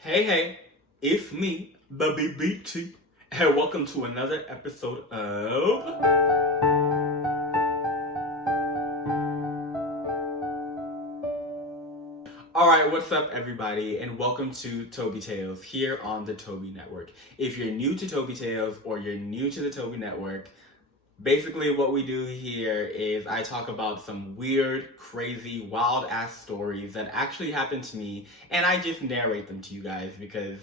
Hey, it's me, Bubby BT, and welcome to another episode of. Alright, what's up, everybody, and welcome to Toby Tales here on the Toby Network. If you're new to Toby Tales or you're new to the Toby Network, basically what we do here is I talk about some weird, crazy, wild ass stories that actually happened to me, and I just narrate them to you guys because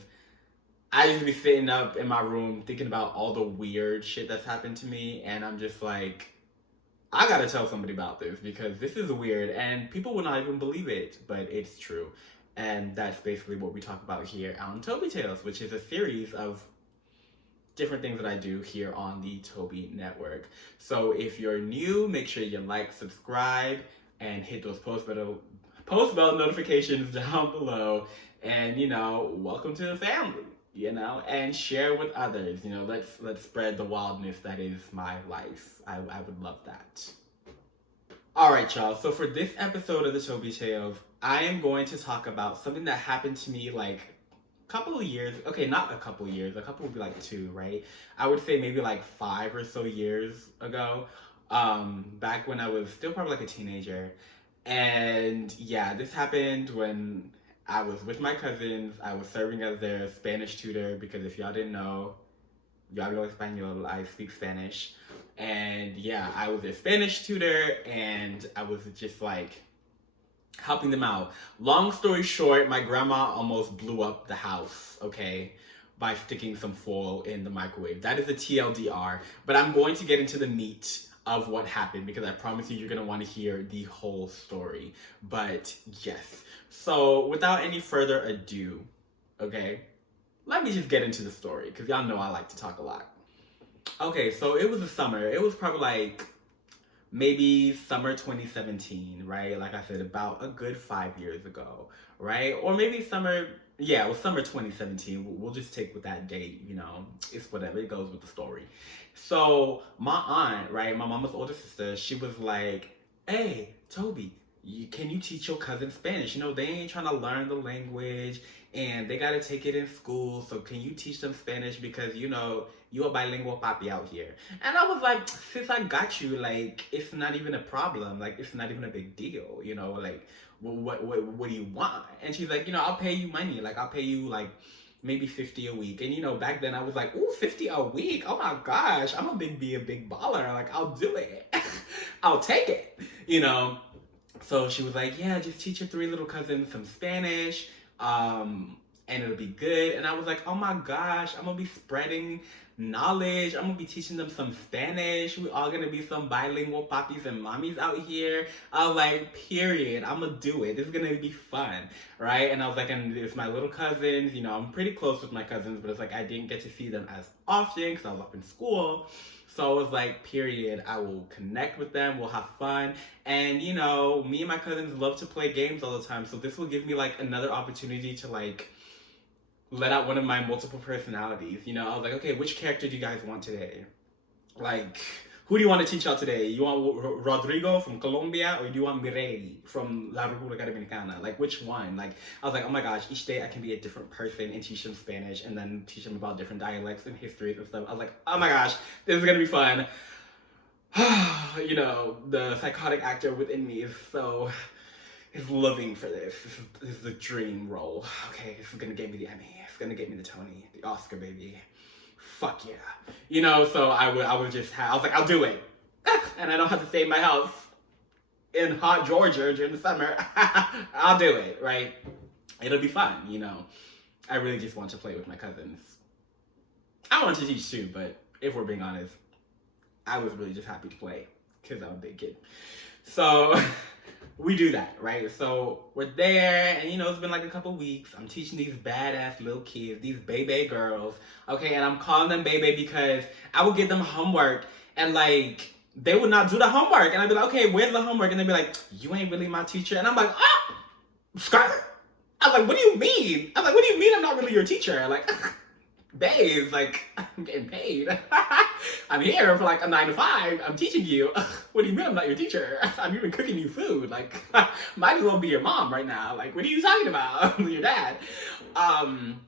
I used to be sitting up in my room thinking about all the weird shit that's happened to me, and I'm just like, I gotta tell somebody about this because this is weird and people will not even believe it, but it's true. And that's basically what we talk about here on Toby Tales, which is a series of different things that I do here on the Toby Network. So if you're new, make sure you like, subscribe, and hit those post bell notifications down below. And welcome to the family. And share with others. Let's spread the wildness that is my life. I would love that. All right, y'all. So for this episode of the Toby Tales, I am going to talk about something that happened to me like a couple of years. Okay, not a couple of years. A couple would be like 2, right? I would say maybe like 5 or so years ago. Back when I was still probably like a teenager. And yeah, this happened when I was with my cousins. I was serving as their Spanish tutor because if y'all didn't know, yo hablo español, I speak Spanish. And yeah, I was their Spanish tutor and I was just like helping them out. Long story short, my grandma almost blew up the house, okay, by sticking some foil in the microwave. That is a TLDR, but I'm going to get into the meat of what happened because I promise you're going to want to hear the whole story. But yes. So without any further ado, okay, let me just get into the story because y'all know I like to talk a lot. Okay, so it was the summer. It was probably like maybe summer 2017, right? Like I said, about a good 5 years ago, right? Or maybe summer, yeah, it was summer 2017. We'll just take with that date, it's whatever. It goes with the story. So my aunt, right, my mama's older sister, she was like, hey, Toby, can you teach your cousin Spanish? They ain't trying to learn the language and they got to take it in school. So can you teach them Spanish? Because, you a bilingual papi out here. And I was like, sis, I got you. Like, it's not even a problem. Like, it's not even a big deal. Like, what do you want? And she's like, I'll pay you money. Like, I'll pay you like maybe 50 a week. And, back then I was like, ooh, 50 a week. Oh my gosh, I'm a big baller. Like, I'll do it. I'll take it, So she was like, yeah, just teach your 3 little cousins some Spanish, and it'll be good. And I was like, oh my gosh, I'm gonna be spreading knowledge. I'm gonna be teaching them some Spanish. We all gonna be some bilingual papis and mommies out here. I was like, period, I'm gonna do it. This is gonna be fun, right? And I was like, and it's my little cousins. I'm pretty close with my cousins, but it's like I didn't get to see them as often because I was up in school. So I was like, period, I will connect with them, we'll have fun. And, me and my cousins love to play games all the time. So this will give me like another opportunity to like let out one of my multiple personalities. I was like, okay, which character do you guys want today? Like, who do you want to teach y'all today? You want Rodrigo from Colombia or do you want Mirelli from La República Dominicana? Like, which one? Like, I was like, oh my gosh, each day I can be a different person and teach them Spanish and then teach them about different dialects and histories and stuff. I was like, oh my gosh, this is going to be fun. The psychotic actor within me is living for this. This is the dream role. Okay, this is going to get me the Emmy. It's going to get me the Tony, the Oscar, baby. Fuck yeah. So I was like, I'll do it. And I don't have to stay in my house in hot Georgia during the summer. I'll do it, right? It'll be fun, I really just want to play with my cousins. I want to teach too, but if we're being honest, I was really just happy to play because I'm a big kid. So we do that, right? So we're there, and it's been like a couple weeks. I'm teaching these badass little kids, these baby girls, okay? And I'm calling them baby because I would give them homework, and like they would not do the homework, and I'd be like, okay, where's the homework? And they'd be like, you ain't really my teacher, and I'm like, skirt. I was like, what do you mean? I was like, what do you mean I'm not really your teacher? Like, Babes, like, I'm getting paid. I'm here for like a 9 to 5. I'm teaching you. What do you mean I'm not your teacher? I'm even cooking you food. Like, might as well be your mom right now. Like, what are you talking about? Your dad. And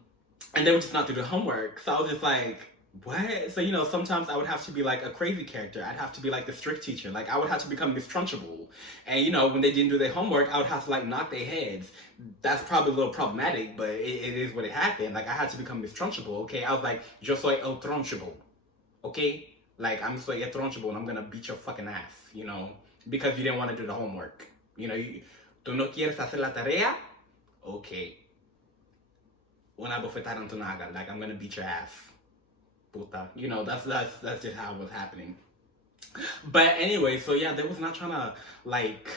they would just not do the homework. So I was just like, what? So, sometimes I would have to be like a crazy character. I'd have to be like the strict teacher. Like, I would have to become Miss Trunchable. And, when they didn't do their homework, I would have to like knock their heads. That's probably a little problematic, but it is what it happened. Like, I had to become Miss Trunchable, okay? I was like, yo soy el Trunchable, okay? Like, I'm soy el Trunchable and I'm gonna beat your fucking ass, because you didn't want to do the homework. Tú no quieres hacer la tarea? Okay. Una bofetada en tu naga. Like, I'm gonna beat your ass. Puta. That's just how it was happening. But anyway, so yeah, they was not trying to like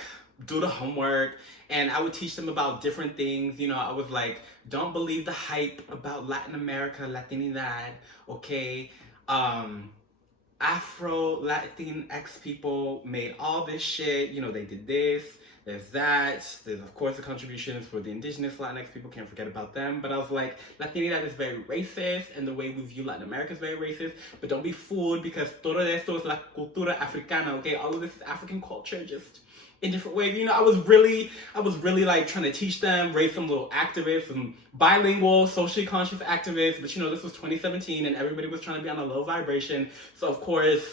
do the homework, and I would teach them about different things. I was like, don't believe the hype about Latin America, Latinidad, okay? Afro Latinx people made all this shit. They did this. There's that. There's, of course, the contributions for the indigenous Latinx people. Can't forget about them. But I was like, Latinidad is very racist, and the way we view Latin America is very racist. But don't be fooled, because todo esto es la cultura africana, okay? All of this is African culture, just in different ways. I was really like trying to teach them, raise some little activists and bilingual, socially conscious activists. But this was 2017, and everybody was trying to be on a low vibration. So of course,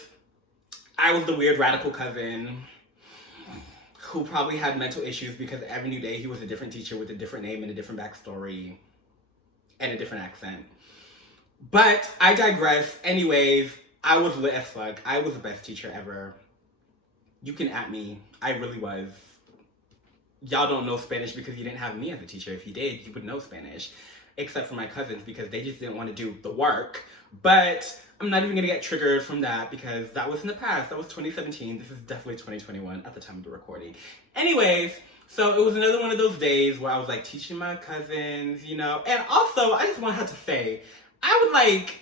I was the weird radical cousin who probably had mental issues, because every new day he was a different teacher with a different name and a different backstory and a different accent. But I digress. Anyways, I was lit as fuck. I was the best teacher ever. You can at me. I really was. Y'all don't know Spanish because you didn't have me as a teacher. If you did, you would know Spanish. Except for my cousins, because they just didn't want to do the work. But I'm not even going to get triggered from that, because that was in the past. That was 2017. This is definitely 2021 at the time of the recording. Anyways, so it was another one of those days where I was like teaching my cousins, And also, I just want to have to say, I would like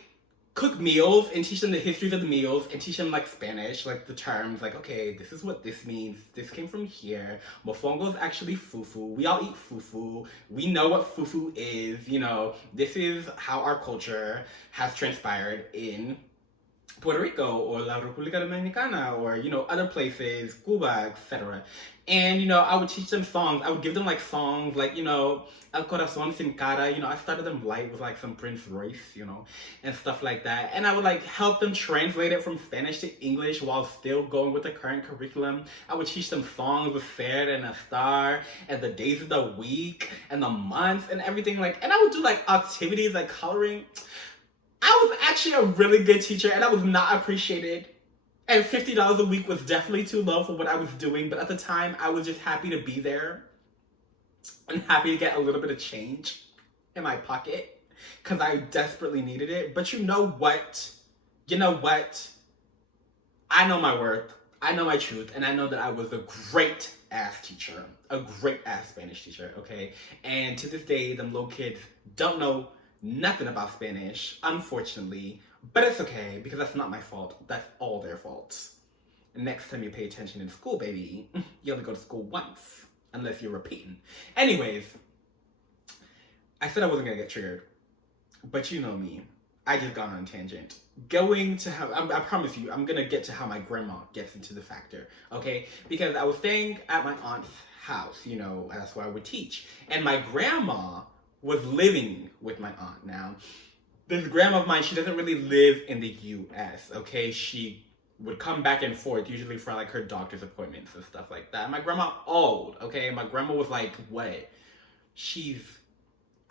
cook meals and teach them the histories of the meals and teach them like Spanish, like the terms, like, okay, this is what this means. This came from here. Mofongo is actually fufu. We all eat fufu. We know what fufu is, This is how our culture has transpired in Puerto Rico or La República Dominicana or, other places, Cuba, etc. And, I would teach them songs. I would give them like songs like, El Corazón Sin Cara. I started them light with like some Prince Royce, and stuff like that. And I would like help them translate it from Spanish to English while still going with the current curriculum. I would teach them songs with Fer and a Star and the days of the week and the months and everything. And I would do like activities like coloring. I was actually a really good teacher, and I was not appreciated. And $50 a week was definitely too low for what I was doing. But at the time, I was just happy to be there and happy to get a little bit of change in my pocket, because I desperately needed it. But you know what? I know my worth. I know my truth. And I know that I was a great ass teacher. A great ass Spanish teacher, okay? And to this day, them little kids don't know nothing about Spanish, unfortunately. But it's okay, because that's not my fault. That's all their faults. Next time you pay attention in school, baby, you only go to school once, unless you're repeating. Anyways, I said I wasn't gonna get triggered, but you know me. I just got on a tangent. I promise you, I'm gonna get to how my grandma gets into the factor, okay? Because I was staying at my aunt's house, that's where I would teach. And my grandma was living with my aunt. Now, this grandma of mine, she doesn't really live in the U.S., okay? She would come back and forth, usually for like her doctor's appointments and stuff like that. My grandma old, okay? My grandma was like, what?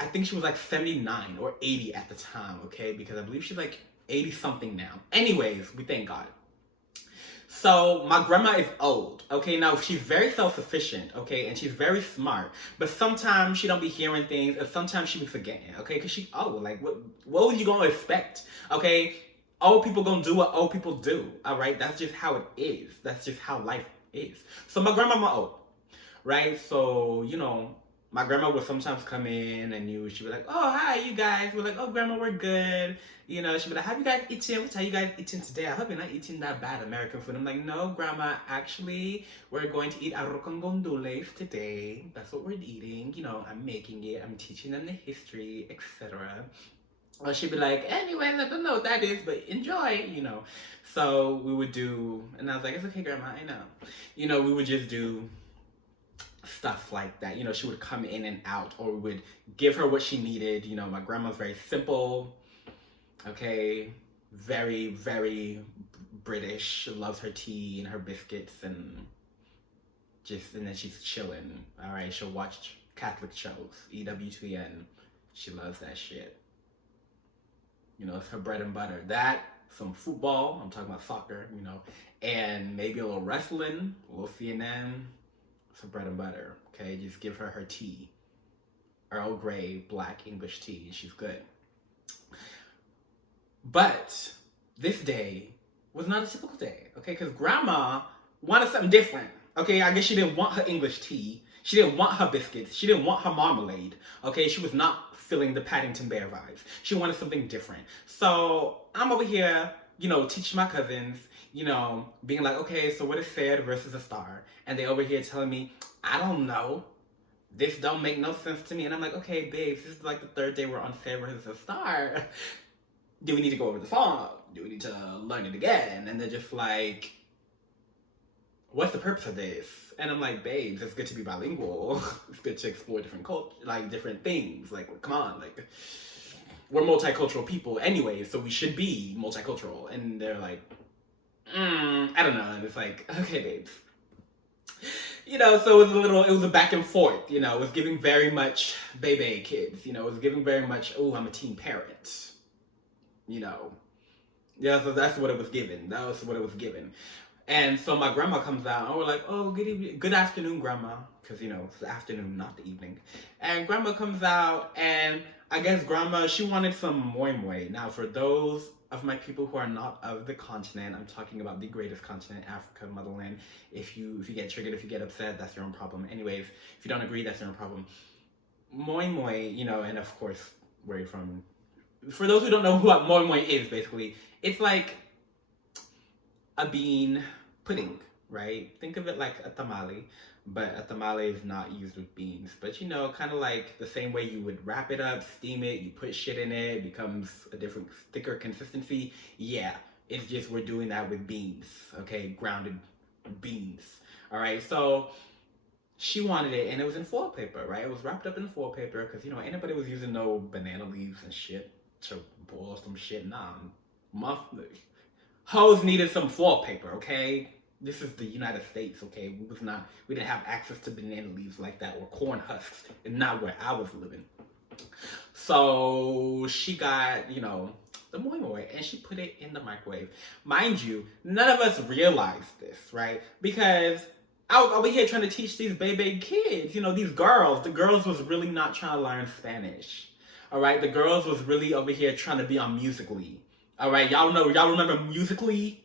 I think she was like 79 or 80 at the time, okay? Because I believe she's like 80 something now. Anyways, we thank God. So my grandma is old, okay? Now, she's very self-sufficient, okay? And she's very smart. But sometimes she don't be hearing things, and sometimes she be forgetting, okay? Because she old. Like, what was you going to expect, okay? Old people going to do what old people do, all right? That's just how it is. That's just how life is. So my grandma old, right? So, my grandma would sometimes come in and she'd be like, oh, hi, you guys. We're like, oh, grandma, we're good. She'd be like, have you guys eaten? What are you guys eating today? I hope you're not eating that bad American food. I'm like, no, grandma, actually, we're going to eat arroz con gandules today. That's what we're eating. I'm making it. I'm teaching them the history, etc. Or she'd be like, anyway, I don't know what that is, but enjoy, you know. So we would do, and I was like, it's okay, Grandma, I know. You know, we would just do stuff like that. You know, she would come in and out, or we would give her what she needed. You know, my grandma's very simple, okay, very, very British. She loves her tea and her biscuits, and then she's chilling. All right, she'll watch Catholic shows, EWTN. She loves that shit. You know, it's her bread and butter. That, some football, I'm talking about soccer, you know, and maybe a little wrestling, a little CNN. It's her bread and butter, okay? Just give her her tea. Earl Grey, black English tea, and she's good. But this day was not a typical day, okay? Because Grandma wanted something different, okay? I guess she didn't want her English tea. She didn't want her biscuits. She didn't want her marmalade, okay? She was not feeling the Paddington Bear vibes. She wanted something different. So I'm over here, you know, teaching my cousins, you know, being like, okay, so what is sad versus a star? And they over here telling me, I don't know. This don't make no sense to me. And I'm like, okay, babes, this is like the third day we're on sad versus a star. Do we need to go over the song? Do we need to learn it again? And they're just like, what's the purpose of this? And I'm like, babes, it's good to be bilingual. It's good to explore different culture, like different things. Like, come on, like we're multicultural people anyway, so we should be multicultural. And they're like, I don't know. And it's like, okay, babes. You know, so it was a back and forth. You know, it was giving very much baby kids. You know, it was giving very much, oh, I'm a teen parent. You know, yeah, so that's what it was given. That was what it was given. And so my grandma comes out, and we're like, oh, good evening, good afternoon, Grandma. Because, you know, it's the afternoon, not the evening. And Grandma comes out, and I guess Grandma, she wanted some moi moi. Now, for those of my people who are not of the continent, I'm talking about the greatest continent, Africa, motherland. If you get triggered, if you get upset, that's your own problem. Anyways, if you don't agree, that's your own problem. Moi moi, you know, and of course, where you're from. For those who don't know what moi moi is, basically, it's like a bean pudding, right? Think of it like a tamale, but a tamale is not used with beans. But you know, kind of like the same way you would wrap it up, steam it, you put shit in it, it becomes a different, thicker consistency. Yeah, it's just we're doing that with beans, okay? Grounded beans, all right? So she wanted it, and it was in foil paper, right? It was wrapped up in foil paper because, you know, anybody was using no banana leaves and shit to boil some shit. Nah, hoes needed some foil paper, okay? This is the United States, okay? We didn't have access to banana leaves like that or corn husks, and not where I was living. So she got, you know, the moi moi, and she put it in the microwave. Mind you, none of us realized this, right? Because I was over here trying to teach these baby kids, you know, these girls. The girls was really not trying to learn Spanish, all right? The girls was really over here trying to be on Musical.ly. All right, y'all remember Musical.ly?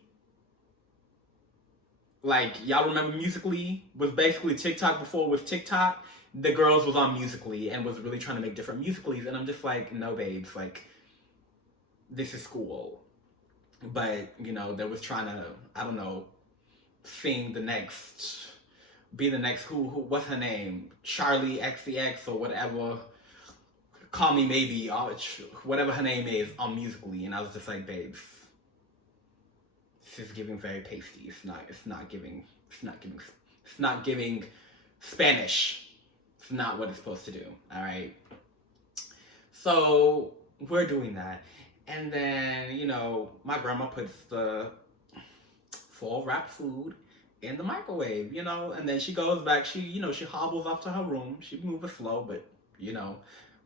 Like, y'all remember Musical.ly? Was basically TikTok before it was TikTok. The girls was on Musical.ly and was really trying to make different Musical.lys. And I'm just like, no, babes, like, this is school. But, you know, they was trying to, I don't know, be the next, what's her name? Charlie XCX or whatever. Call Me Maybe, whatever her name is, on Musical.ly. And I was just like, babes, this is giving very pasty. It's not giving Spanish. It's not what it's supposed to do, all right? So we're doing that. And then, you know, my grandma puts the full wrapped food in the microwave, you know, and then she goes back, she hobbles off to her room. She moves slow, but, you know,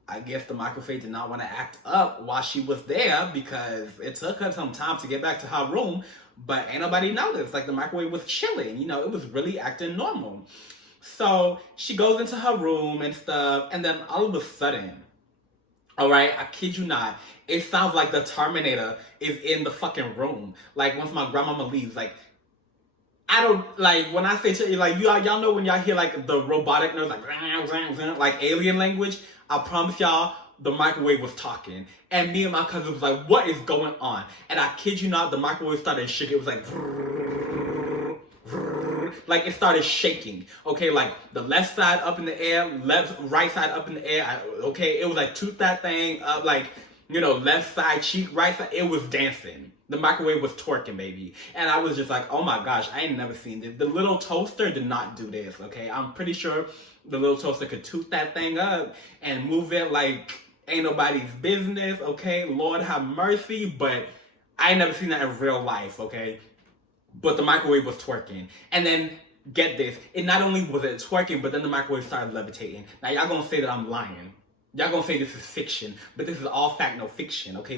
I guess the microwave did not want to act up while she was there because it took her some time to get back to her room, but ain't nobody noticed. Like, the microwave was chilling, you know, it was really acting normal. So she goes into her room and stuff, and then all of a sudden, all right, I kid you not, it sounds like the Terminator is in the fucking room. Like, once my grandmama leaves, like, I don't, like, when I say to you, like, y'all know when y'all hear, like, the robotic noise, like alien language, I promise y'all, the microwave was talking. And me and my cousin was like, what is going on? And I kid you not, the microwave started shaking. It was like it started shaking. Okay, like the left side up in the air, right side up in the air. Okay, it was like toot that thing up, like left side cheek, right side, it was dancing. The microwave was twerking, baby. And I was just like, oh my gosh, I ain't never seen this. The little toaster did not do this, okay? I'm pretty sure the little toaster could toot that thing up and move it like ain't nobody's business, okay? Lord have mercy, but I ain't never seen that in real life, okay? But the microwave was twerking. And then, get this, it not only was it twerking, but then the microwave started levitating. Now, y'all gonna say that I'm lying. Y'all gonna say this is fiction, but this is all fact, no fiction, okay?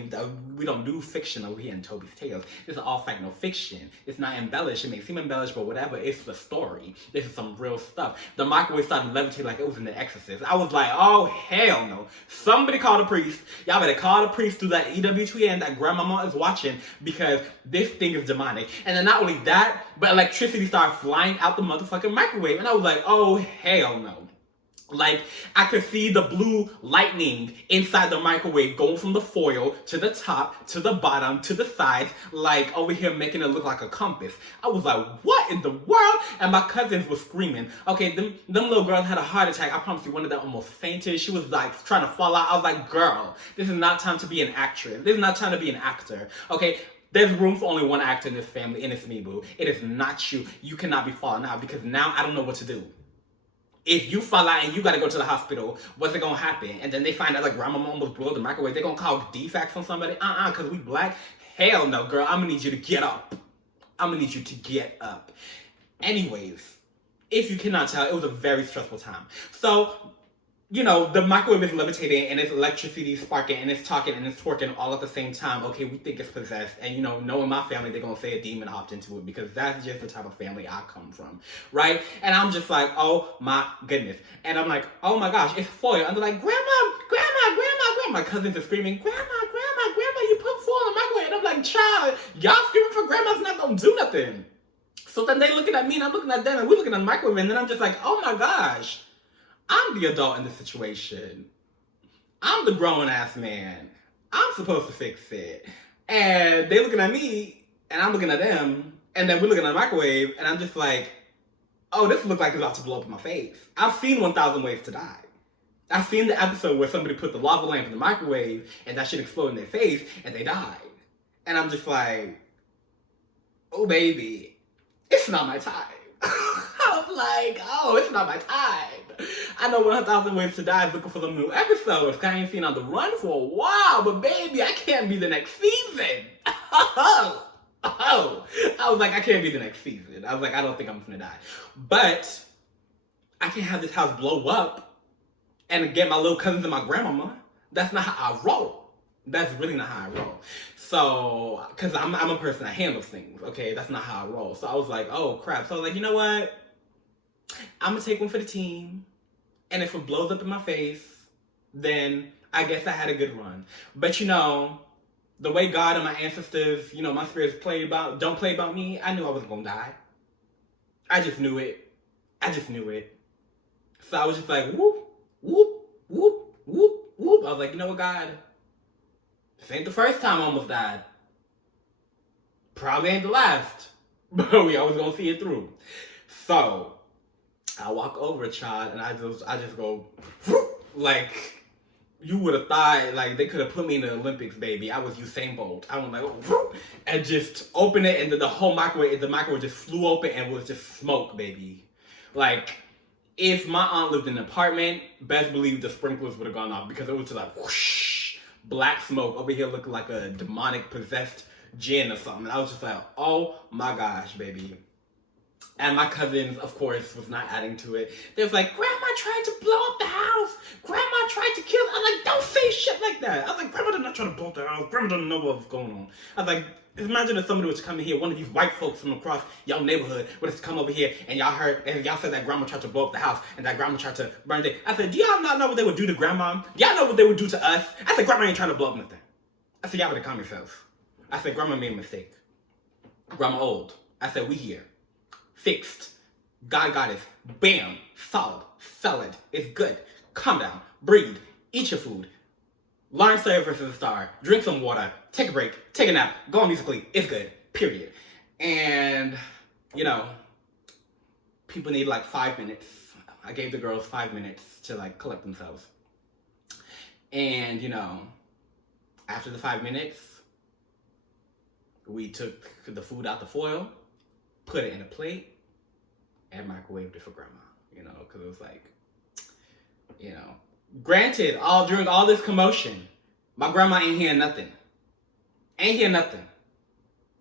We don't do fiction over here in Toby's Tales. This is all fact, no fiction. It's not embellished. It may seem embellished, but whatever. It's the story. This is some real stuff. The microwave started levitating like it was in The Exorcist. I was like, oh, hell no. Somebody call the priest. Y'all better call the priest through that EWTN that grandmama is watching, because this thing is demonic. And then not only that, but electricity started flying out the motherfucking microwave. And I was like, oh, hell no. Like, I could see the blue lightning inside the microwave going from the foil to the top, to the bottom, to the sides, like over here making it look like a compass. I was like, what in the world? And my cousins were screaming. Okay, them little girls had a heart attack. I promise you, one of them almost fainted. She was like trying to fall out. I was like, girl, this is not time to be an actress. This is not time to be an actor. Okay, there's room for only one actor in this family, and it's me, boo. It is not you. You cannot be falling out, because now I don't know what to do. If you fall out and you gotta go to the hospital, what's it gonna happen? And then they find out like grandma almost blew up the microwave. They're gonna call defects on somebody? Cause we black? Hell no, girl. I'm gonna need you to get up. I'm gonna need you to get up. Anyways, if you cannot tell, it was a very stressful time. So, the microwave is levitating and it's electricity sparking and it's talking and it's twerking all at the same time. Okay, we think it's possessed. And knowing my family, they're gonna say a demon hopped into it, because that's just the type of family I come from, right? And I'm just like, oh my goodness. And I'm like, oh my gosh, it's foil. And they're like, grandma. My cousins are screaming, grandma, you put foil in the microwave. And I'm like, child, y'all screaming for grandma's not gonna do nothing. So then they looking at me and I'm looking at them and we're looking at the microwave, and then I'm just like, oh my gosh. I'm the adult in this situation. I'm the grown-ass man. I'm supposed to fix it. And they looking at me, and I'm looking at them, and then we're looking at the microwave, and I'm just like, oh, this looks like it's about to blow up in my face. I've seen 1,000 Ways to Die. I've seen the episode where somebody put the lava lamp in the microwave, and that shit exploded in their face, and they died. And I'm just like, oh, baby, it's not my time. I'm like, oh, it's not my time. I know 1,000 Ways to Die is looking for some new episodes. I ain't seen On the Run for a while, but baby, I can't be the next season. I was like, I can't be the next season. I was like, I don't think I'm gonna die. But I can't have this house blow up and get my little cousins and my grandmama. That's not how I roll. That's really not how I roll. So, because I'm a person that handles things, okay? That's not how I roll. So I was like, oh, crap. So I was like, you know what? I'm going to take one for the team. And if it blows up in my face, then I guess I had a good run. But the way God and my ancestors, my spirits don't play about me, I knew I wasn't going to die. I just knew it. So I was just like, whoop, whoop, whoop, whoop, whoop. I was like, you know what, God? This ain't the first time I almost died. Probably ain't the last. But we always gonna see it through. So I walk over, child, and I just go, like, you would have thought, like, they could have put me in the Olympics, baby. I was Usain Bolt. I was like, and just open it, and then the microwave just flew open and was just smoke, baby. Like, if my aunt lived in an apartment, best believe the sprinklers would have gone off, because it was just like, whoosh, black smoke over here looking like a demonic possessed djinn or something. And I was just like, oh my gosh, baby. And my cousins, of course, was not adding to it. They was like, Grandma tried to blow up the house. Grandma tried to kill. I'm like, don't say shit like that. I was like, Grandma did not try to blow up the house. Grandma doesn't know what was going on. I was like, imagine if somebody was coming here, one of these white folks from across y'all neighborhood would have come over here and y'all heard, and y'all said that Grandma tried to blow up the house and that Grandma tried to burn it. I said, do y'all not know what they would do to Grandma? Y'all know what they would do to us? I said, Grandma ain't trying to blow up nothing. I said, y'all better calm yourselves. I said, Grandma made a mistake. Grandma old. I said, we here. Fixed. God got it. Bam. Solid. It's good. Calm down. Breathe. Eat your food. Learn Slayer versus a Star. Drink some water. Take a break. Take a nap. Go on Musically. It's good. Period. And, people need like 5 minutes. I gave the girls 5 minutes to like collect themselves. And, After the 5 minutes, we took the food out the foil, put it in a plate, and microwaved it for grandma. Because it was like, granted, during all this commotion, my grandma ain't hearing nothing. Ain't hear nothing.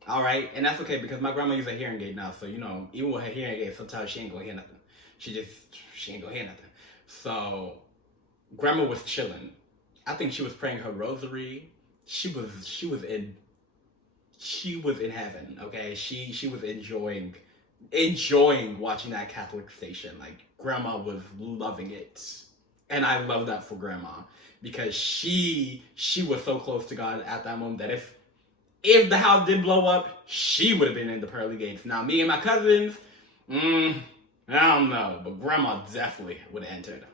All right, and that's okay because my grandma uses a hearing aid now, so even with her hearing aid, sometimes she ain't gonna hear nothing. She ain't gonna hear nothing. So, grandma was chilling. I think she was praying her rosary. She was in heaven. Okay, she was enjoying watching that Catholic station. Like grandma was loving it, and I love that for grandma because she was so close to God at that moment that if the house did blow up, she would have been in the pearly gates. Now, me and my cousins, I don't know, but grandma definitely would have entered.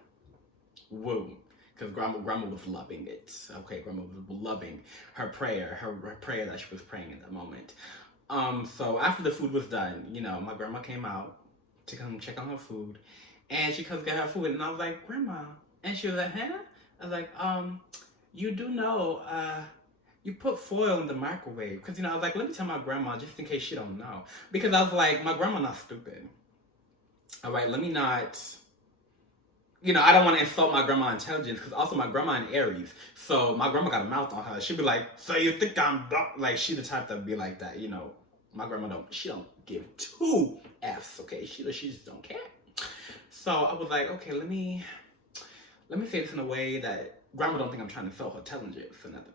Woo. Because grandma was loving it. Okay, grandma was loving her prayer that she was praying in that moment. So after the food was done, my grandma came out to come check on her food. And she comes get her food. And I was like, Grandma. And she was like, huh? I was like, you do know, you put foil in the microwave. Because, I was like, let me tell my grandma just in case she don't know. Because I was like, my grandma not stupid. All right, let me not... I don't want to insult my grandma's intelligence because also my grandma in Aries. So my grandma got a mouth on her. She'd be like, so you think I'm dumb? Like, she the type that would be like that, My grandma don't give two F's, okay? She just don't care. So I was like, okay, let me say this in a way that grandma don't think I'm trying to insult her intelligence or nothing.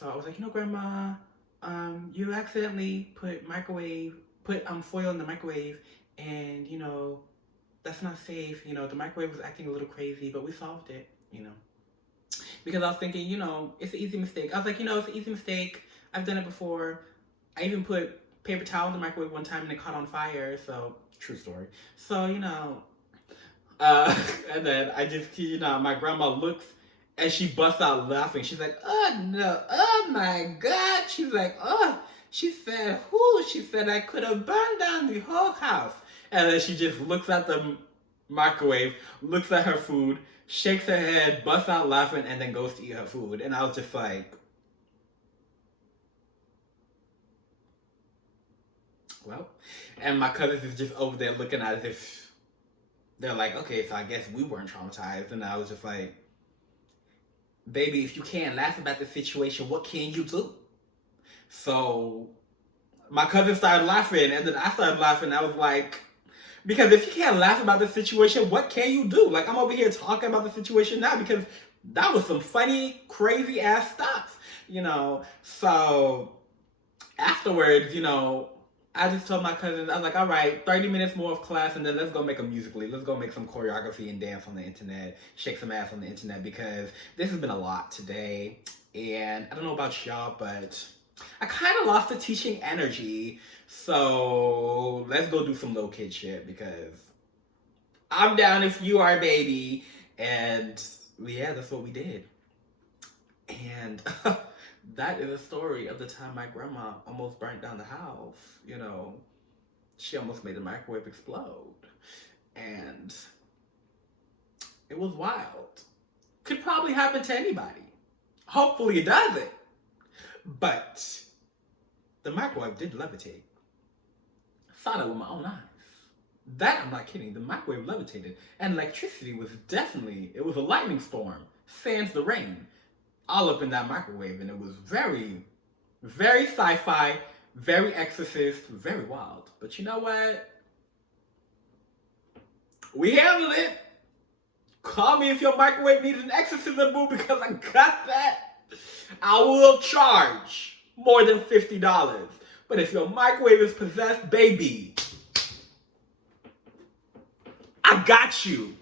So I was like, grandma, you accidentally put foil in the microwave and, that's not safe. The microwave was acting a little crazy, but we solved it, Because I was thinking, it's an easy mistake. I was like, it's an easy mistake. I've done it before. I even put paper towel in the microwave one time and it caught on fire. So, true story. So, and then I just, my grandma looks and she busts out laughing. She's like, oh no, oh my God. She's like, oh, she said, I could have burned down the whole house. And then she just looks at the microwave, looks at her food, shakes her head, busts out laughing, and then goes to eat her food. And I was just like, well. And my cousins is just over there looking at it as if they're like, okay, so I guess we weren't traumatized. And I was just like, baby, if you can't laugh about the situation, what can you do? So my cousin started laughing, and then I started laughing. I was like, because if you can't laugh about the situation, what can you do? Like, I'm over here talking about the situation now because that was some funny, crazy ass stuff, So afterwards, I just told my cousins, I was like, all right, 30 minutes more of class, and then let's go make a musically. Let's go make some choreography and dance on the internet, shake some ass on the internet, because this has been a lot today. And I don't know about y'all, but I kind of lost the teaching energy. So let's go do some little kid shit because I'm down if you are, baby. And yeah, that's what we did. And that is a story of the time my grandma almost burnt down the house. She almost made the microwave explode. And it was wild. Could probably happen to anybody. Hopefully it doesn't. But the microwave did levitate. Saw that with my own eyes. That, I'm not kidding, the microwave levitated. And electricity was it was a lightning storm, sans the rain, all up in that microwave. And it was very, very sci-fi, very exorcist, very wild. But you know what? We handled it. Call me if your microwave needs an exorcism, boo, because I got that. I will charge more than $50. But if your microwave is possessed, baby, I got you.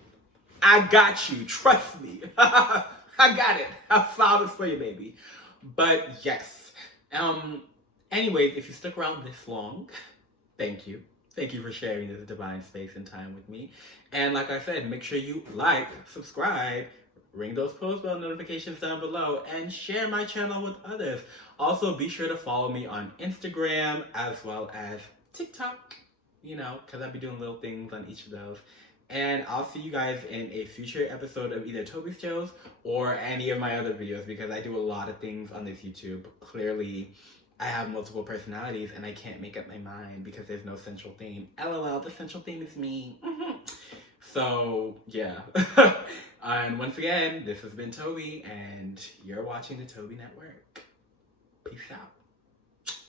Trust me. I got it. I'll solve it for you, baby. But yes. Anyways, if you stuck around this long, thank you. Thank you for sharing this divine space and time with me. And like I said, make sure you like, subscribe, ring those post bell notifications down below, and share my channel with others. Also, be sure to follow me on Instagram as well as TikTok, because I'll be doing little things on each of those. And I'll see you guys in a future episode of either Toby's Tales or any of my other videos, because I do a lot of things on this YouTube. Clearly, I have multiple personalities and I can't make up my mind because there's no central theme. LOL, the central theme is me. So, yeah. And once again, this has been Toby, and you're watching the Toby Network. Peace out.